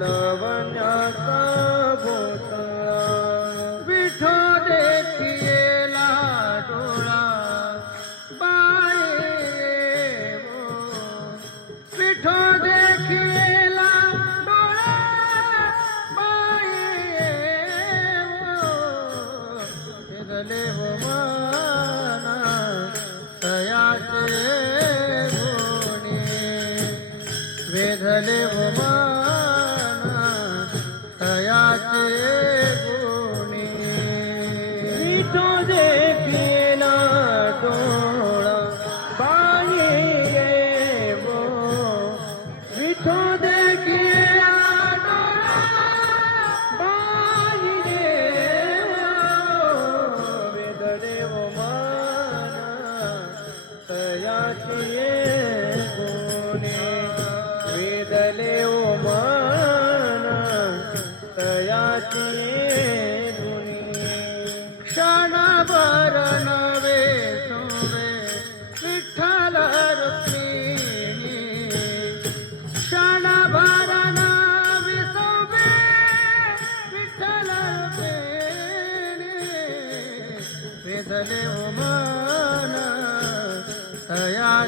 Love and your soul. ગયા છીએ કોને વેદલે ઓમાના ગયા છીએ ગુની ક્ષણ ભરણ વે સુવે વિઠ્ઠલ રૂપિણી ક્ષણ ભરણ વિસુવે વિઠ્ઠલ રૂપિણી વેદલે ઓ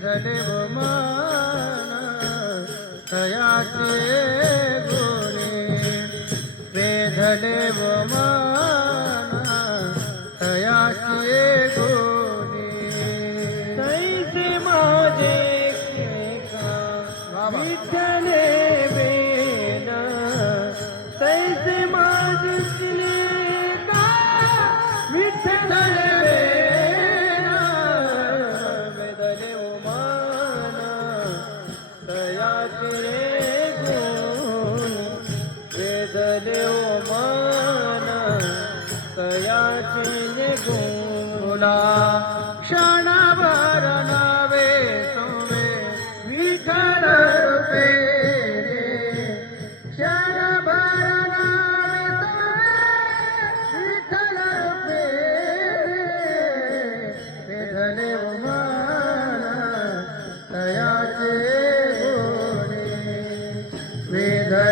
झले मान तयाचे गोरे वेधले मान तयाचे गोरे तैसे माझे विठ्ठले वेद तैसे माझे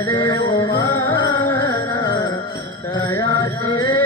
भले उमा दया करे